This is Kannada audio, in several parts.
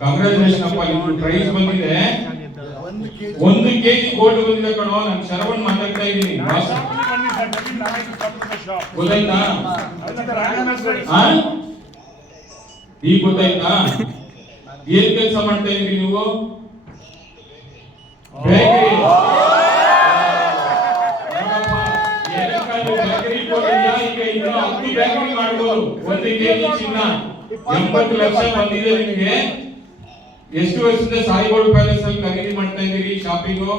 ಕಂಗ್ರಾಚುಲೇಷನ್ ಅಪ್ಪ ನಿಮ್ಗೆ ಪ್ರೈಸ್ ಬಂದಿದೆ. ಒಂದು ಕೆಜಿ ಗೋಲ್ಡ್ ಬಂದಿದೆ ಕಣೋ, ನಾನು ಶರವಣ್ ಮಾತಾಡ್ತಾ ಇದ್ದೀನಿ. ಗೊತ್ತಾಯ್ತಾ? ಈಗ ಗೊತ್ತಾಯ್ತಾ? ಏನ್ ಕೆಲಸ ಮಾಡ್ತಾ ಇದ್ರಿ ನೀವು? ಹತ್ತು ಬೇಕರಿ ಮಾಡ್ಬೋದು. ಒಂದು ಕೆಜಿ ಚಿನ್ನ. ಎಂಬತ್ತು ಲಕ್ಷ ಬಂದಿದೆ ನಿಮ್ಗೆ. ಎಷ್ಟು ವರ್ಷದಿಂದ ಸಾಯಿಗೋಲ್ಡ್ ಪ್ಯಾಲೇಸ್ ಅಲ್ಲಿ ಖರೀದಿ ಮಾಡ್ತಾ ಇದ್ದೀರಿ ಶಾಪಿಂಗು?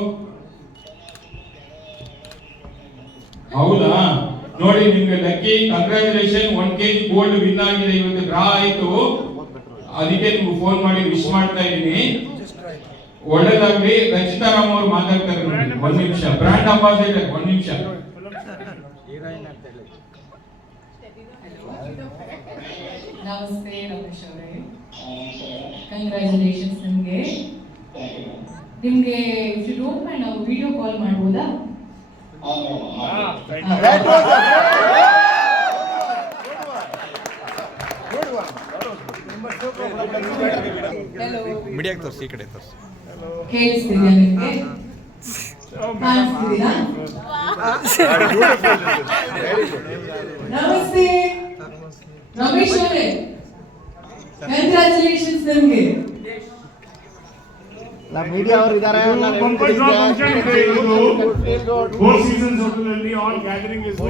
ಹೌದಾ? ನೋಡಿ, ನಿಮ್ಗೆ lucky congratulation one KG gold win ಆಗಿದೆ. ಇವತ್ತು ಡ್ರಾ ಆಯ್ತು. ಅದಕ್ಕೆ ನಿಮ್ಗೆ ಫೋನ್ ಮಾಡಿ ವಿಶ್ ಮಾಡ್ತಾ ಇದ್ದೀನಿ. ಒಳ್ಳೇದಾಗ್ಲಿ. ರಚಿತಾ ರಾಮ್ ಅವರು ಮಾತಾಡ್ತಾರೆ ನೋಡಿ. ಒಂದ್ ನಿಮಿಷ. ಬ್ರಾಂಡ್ ಅಂಬಾಸಿಡರ್, ಒಂದ್ ನಿಮಿಷ. ನಮಸ್ತೆ, ರಮೇಶ್ ಅವರೇ. ಕಂಗ್ರ್ಯಾಚುಲೇಷನ್ಸ್ ನಿಮಗೆ. ನಿಮಗೆ ಇಫ್ ಯು ಡೋಂಟ್ ಮೈಂಡ್ ನಾವು ವಿಡಿಯೋ ಕಾಲ್ ಮಾಡ್ಬೋದಾ? ಮೀಡಿಯಾಗೆ ತೋರಿಸಿ ಈ ಕಡೆ ತೋರಿಸಿ. ಕೇಳಿಸ್ತಿದ್ಯಾ ನಿಮಗೆ? ನಮಸ್ತೆ. ರಮೇಶ್ ಅವರೇ. ಕಂಗ್ರ್ಯಾಚುಲೇಷನ್ಸ್ ನಿಮಗೆ ನಮ್ಮ ಮೀಡಿಯಾ ಅವರು ಇದ್ದಾರೆ Four Seasons hotel all gathering is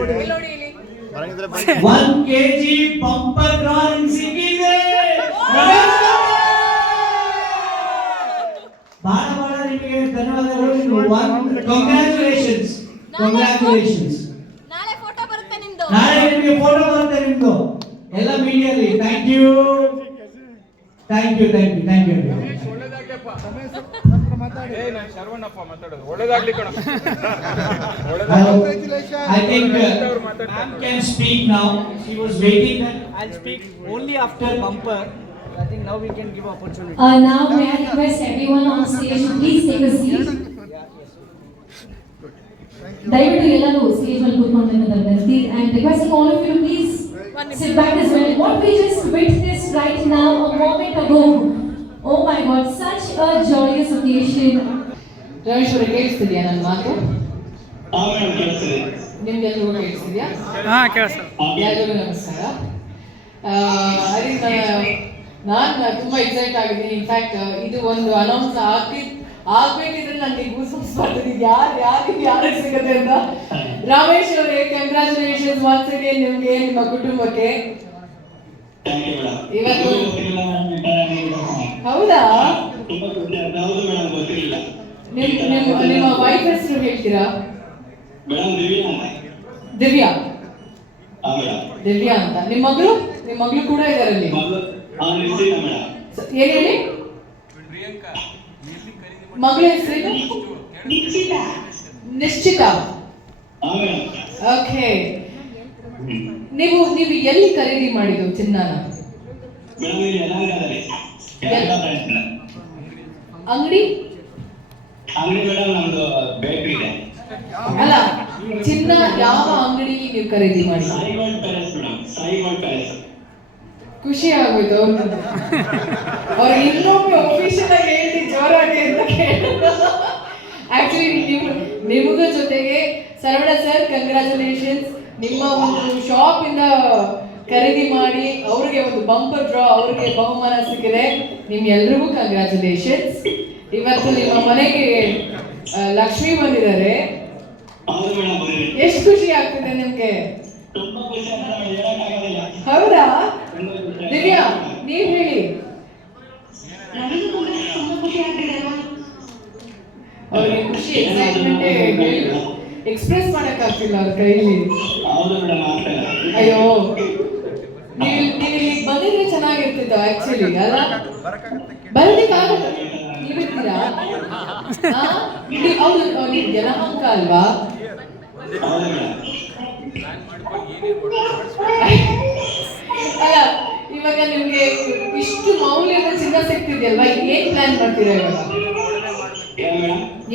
one KG bumper ಸಿಕ್ಕಿದೆ. ಬಹಳ ಬಹಳ ನಿಮಗೆ ಧನ್ಯವಾದಗಳು. ನಾಳೆ ಫೋಟೋ ಬರುತ್ತೆ ನಿಮ್ದು. ನಾಳೆ ನಿಮಗೆ ಫೋಟೋ ಬರುತ್ತೆ ನಿಮ್ದು. ಎಲ್ಲ ಮೀಡಿಯಲ್ಲಿ thank you Thank you thank you thank you Saravanappa ಮಾತಾಡೋದು ಒಳ್ಳೇದಾಗ್ಲಿ ಕಣ I think uh, ma'am can speak now. She was waiting that I'll speak only after bumper. I think now we can give opportunity. Uh, now may I request everyone on stage to please take a seat. ದಯವಿಟ್ಟು ಎಲ್ಲರೂ ಸ್ಟೇಜ್ ಮೇಲೆ ಕೂತ್ಕೊಂಡು ವಿನಂತಿ and requesting all of you to please sit back as well. What we just witnessed right now a moment ago. Oh my God, such a joyous occasion. Ramesh ಅವರೇ ಕೇಳಿಸ್ತಿದ್ಯಾ ನನ್ನ ಮಾತು ನಿಮ್ಗೆಲ್ರಿಗೂ ಕೇಳಿಸ್ತಿದ್ಯಾ ಹಾ ಕೆಲಸ ಎಲ್ಲರಿಗೂ ನಮಸ್ಕಾರ ನಾನು ತುಂಬ ಎಕ್ಸೈಟ್ ಆಗಿದ್ದೀನಿ ಇನ್ಫ್ಯಾಕ್ಟ್ ಇದು ಒಂದು ಅನೌನ್ಸ್ ಆಗಿ ಆಗ್ಬೇಕಿದ್ರೆ ನನಗೆ ಗೂಸಮ್ಸ್ ಬರ್ತದೆ. ಯಾರು ಯಾರಿಗೆ ಯಾರು ಸಿಗುತ್ತೆ ಅಂತ? ರಮೇಶ್ ಅವರೇ ಕಂಗ್ರಾಚುಲೇಷನ್ ಒನ್ಸ್ ಅಗೇನ್ ನಿಮಗೆ ನಿಮ್ಮ ಕುಟುಂಬಕ್ಕೆ. ಇವತ್ತು ಹೌದಾ? ನಿಮ್ ನಿಮ್ಮ ನಿಮ್ಮ ವೈಫ್ ಹೆಸರು ಹೇಳ್ತೀರಾ? ದಿವ್ಯಾ ದಿವ್ಯಾ. ಅಂತ. ನಿಮ್ಮ ಮಗಳು? ನಿಮ್ಮ ಮಗಳು ಕೂಡ ಇದಾರಲ್ಲಿ ಸ- ಏನ್ ಹೇಳಿ? ಮಗಳ ಹೆಸರೇನು ನಿಶ್ಚಿತ. ಓಕೆ. ನೀವು ನೀವು ಎಲ್ಲಿ ಖರೀದಿ ಮಾಡಿದ್ದು ಚಿನ್ನನ? ಅಂಗಡಿ? ಅಲ್ಲ, ಚಿನ್ನ ಯಾವ ಅಂಗಡಿ ನೀವು ಖರೀದಿ ಮಾಡಿ ಖುಷಿ ಆಗೋಯ್ತು ಅವ್ರಿಗೆ. ಅವ್ರು ಇನ್ನೊಮ್ಮೆ ಒಫಿಷಿಯಲ್ ಹೇಳಿ ಆಕ್ಚುಲಿ ನೀವು ನಿಮಗ ಜೊತೆಗೆ ಸರವಣ ಸರ್ ಕಂಗ್ರ್ಯಾಚುಲೇಷನ್ಸ್ ನಿಮ್ಮ ಒಂದು ಶಾಪ್ ಇಂದ ಖರೀದಿ ಮಾಡಿ ಅವ್ರಿಗೆ ಒಂದು ಬಂಪರ್ ಡ್ರಾ ಅವ್ರಿಗೆ ಬಹುಮಾನ ಸಿಕ್ಕಿದೆ. ನಿಮ್ ಎಲ್ರಿಗೂ ಕಂಗ್ರ್ಯಾಚುಲೇಷನ್ಸ್ ಇವತ್ತು ನಿಮ್ಮ ಮನೆಗೆ ಲಕ್ಷ್ಮಿ ಬಂದಿದ್ದಾರೆ. ಎಷ್ಟು ಖುಷಿ ಆಗ್ತಿದೆ ನಿಮ್ಗೆ? ಹೌದಾ. ದಿವ್ಯಾ ನೀವ್ ಹೇಳಿ ಅವ್ರಿಗೆ ಖುಷಿ ಎಕ್ಸೈಟ್ಮೆಂಟ್ ಎಕ್ಸ್ಪ್ರೆಸ್ ಮಾಡಕ್ಕಾಗ್ತಿಲ್ಲ ಅವ್ರ ಕೈಲಿ ಹೌದು ಮೇಡಮ್ ಆಗ್ತಲ್ಲ ಅಯ್ಯೋ. ನೀವು ನೀವು ಇಲ್ಲಿಗೆ ಬಂದಿದ್ರೆ ಚೆನ್ನಾಗಿರ್ತಿತ್ತು ಆಕ್ಚುಲಿ ಅಲ್ಲ? ನೀವಿರ್ತೀರಾ ಹೌದು ನೀವು ಯಲಹಂಕ ಅಲ್ವಾ? ಅಲ್ಲ ಇವಾಗ ನಿಮ್ಗೆ ಇಷ್ಟು ಮೌಲ್ಯದ ಚಿನ್ನ ಸಿಗ್ತಿದೆಯಲ್ವಾ? ಏನ್ ಪ್ಲಾನ್ ಮಾಡ್ತೀರಾ ಇವಾಗ?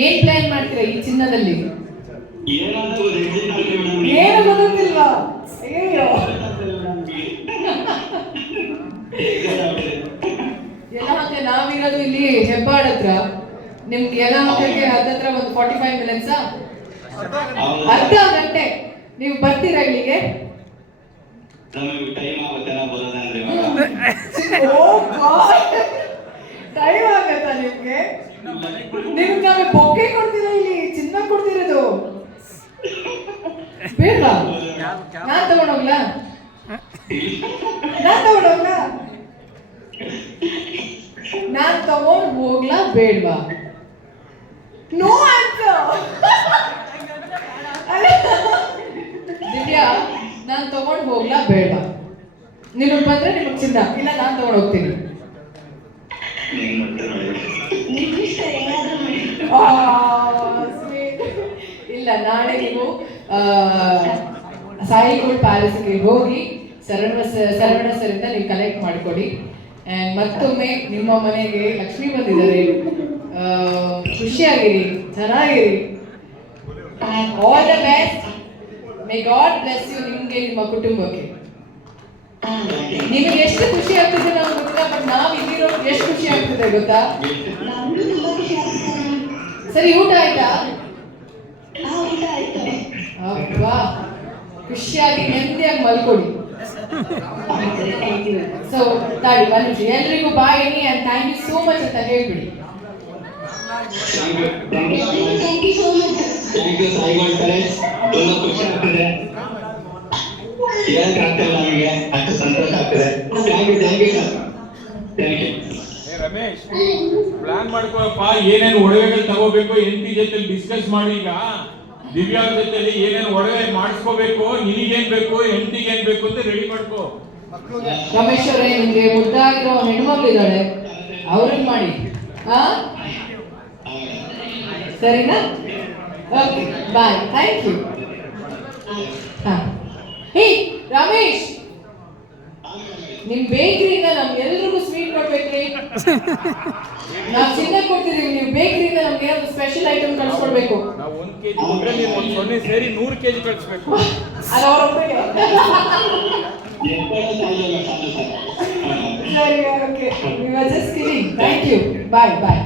ಏನ್ ಪ್ಲಾನ್ ಮಾಡ್ತೀರಾ ಈ ಚಿನ್ನದಲ್ಲಿ? ಏನು ಗೊತ್ತಿಲ್ವಾ? ಅಯ್ಯೋ ಹಾಗೆ ಇರೋದು ಇಲ್ಲಿ ಹೆಬ್ಬಾಳ್ ಹತ್ರ. ನಿಮ್ಗೆ ಯಲಹಂಕಕ್ಕೆ ಹತ್ತತ್ರ ಒಂದು ಫಾರ್ಟಿ ಫೈವ್ ಮಿನಿಟ್ಸಾ ಅರ್ಧ ಗಂಟೆ. ನೀವು ಬರ್ತೀರಾ ಇಲ್ಲಿಗೆ? ಟೈಮ್ ಆಗತ್ತಾ ನಿಮ್ಗೆ? ನಿಮ್ಗೆ ನಾವು ಬೊಕ್ಕೆ ಕೊಡ್ತೀರಾ ಇಲ್ಲಿ? ಚಿನ್ನ ಕೊಡ್ತಿರೋದು? ಬೇಡ ನಾನ್ ತಗೊಂಡೋಗ್ಲಾ ನಾನ್ ತಗೊಂಡೋಗ್ಲಾ ನಾನ್ ತಗೊಂಡ್ ಹೋಗ್ಲಾ ಬೇಡ್ವಾ? ನೋ ಆನ್ಸರ್ ದಿವ್ಯಾ, ನಾನ್ ತಗೊಂಡ್ ಹೋಗ್ಲಾ ಬೇಡವಾ? ನಿಮಗೆ ಬಂದ್ರೆ ನಿಮಗೆ ಚಿನ್ನ, ಇಲ್ಲ ನಾನ್ ತಗೊಂಡ್ ಹೋಗ್ತೀನಿ. ನಾಳೆ ನೀವು ಸಾಯಿ ಗೋಲ್ಡ್ ಪ್ಯಾಲೇಸ್ಗೆ ಹೋಗಿ ಸರವಣ ಸರವಣ ಸರಿಂದ ನೀವು ಕಲೆಕ್ಟ್ ಮಾಡಿಕೊಡಿ. ಮತ್ತೊಮ್ಮೆ ನಿಮ್ಮ ಮನೆಗೆ ಲಕ್ಷ್ಮಿ ಬಂದಿದ್ದಾರೆ. ಖುಷಿಯಾಗಿರಿ ಚೆನ್ನಾಗಿರಿ. All the best may God bless you ನಿಮಗೆ ನಿಮ್ಮ ಕುಟುಂಬಕ್ಕೆ. ನಿಮಗೆ ಎಷ್ಟು ಖುಷಿ ಆಗ್ತಿದೆ ನಾವು ಗೊತ್ತಿಲ್ಲ ಬಟ್ ನಾವು ಇಲ್ಲಿರೋ ಎಷ್ಟು ಖುಷಿ ಆಗ್ತಿದೆ ಗೊತ್ತಾ? ಸರಿ ಊಟ ಆಯ್ತಾ? ಖುಷಿಯಾಗಿ ನೆಮ್ಮದಿಯಾಗಿ ಮಲ್ಕೊಳ್ಳಿ. ಸೊ ತಾಳಿ ಒಂದು ಎಲ್ರಿಗೂ bye any and thank you so much ಅಂತ ಹೇಳ್ಬಿಡಿ. ಥ್ಯಾಂಕ್ ಯು ಥ್ಯಾಂಕ್ ಯು ಸಾಯಿಗೋಳ್ ಕಡೆ ತುಂಬಾ ಖುಷಿ ಆಗ್ತಿದೆ ಸಂತೋಷ ಆಗ್ತಿದೆ thank you thank you thank you Ramesh plan ಮಾಡ್ಕೊಳಪ್ಪ ಏನೇನು ಒಡವೆಗಳು ತಗೋಬೇಕು ಎಂಟಿ ಜೊತೆ ಡಿಸ್ಕಸ್ ಮಾಡಿ ಈಗ. ದಿವ್ಯಾ ಜೊತೆಲಿ ಏನೇನು ಒಡವೆ ಮಾಡಿಸ್ಕೋಬೇಕು ನಿನಗೇನ್ ಬೇಕು ಹೆಂಡಿಗೆ ಏನ್ ಬೇಕು ಅಂತ ರೆಡಿ ಮಾಡ್ಕೋ. ರಮೇಶ್ವರ ನಿಮ್ಗೆ ಮುದ್ದಾಗಿರೋ ಹೆಣ್ಮಕ್ಳು ಇದ್ದಾಳೆ ಅವ್ರನ್ನ ಮಾಡಿ? ಹಾ ಸರಿನಾ? ಓಕೆ ಬಾಯ್ ಥ್ಯಾಂಕ್ ಯು ಹಾ. ಹೇ ರಮೇಶ್! ನಿಮ್ ಕೊಡ್ಬೇಕ್ರಿ ನಾವ್ ಚಿನ್ನ ಕೊಡ್ತಿದೀವಿ ನೀವು ಬೇಕರಿಯಿಂದ ನಮ್ಗೆ ಏನಾದ್ರು ಸ್ಪೆಷಲ್ ಐಟಮ್ ಕಳ್ಸ್ಕೊಡ್ಬೇಕು. ನಾವು ಒಂದ್ ಕೆಜಿ ಕೊಟ್ರೆ ನೀವು ಒಂದು ಸೊನ್ನೆ ಸೇರಿ ನೂರು ಕೆಜಿ ಕಳಿಸ್ಬೇಕು. ಸರ್ ಸರಿ okay we are just kidding thank you bye bye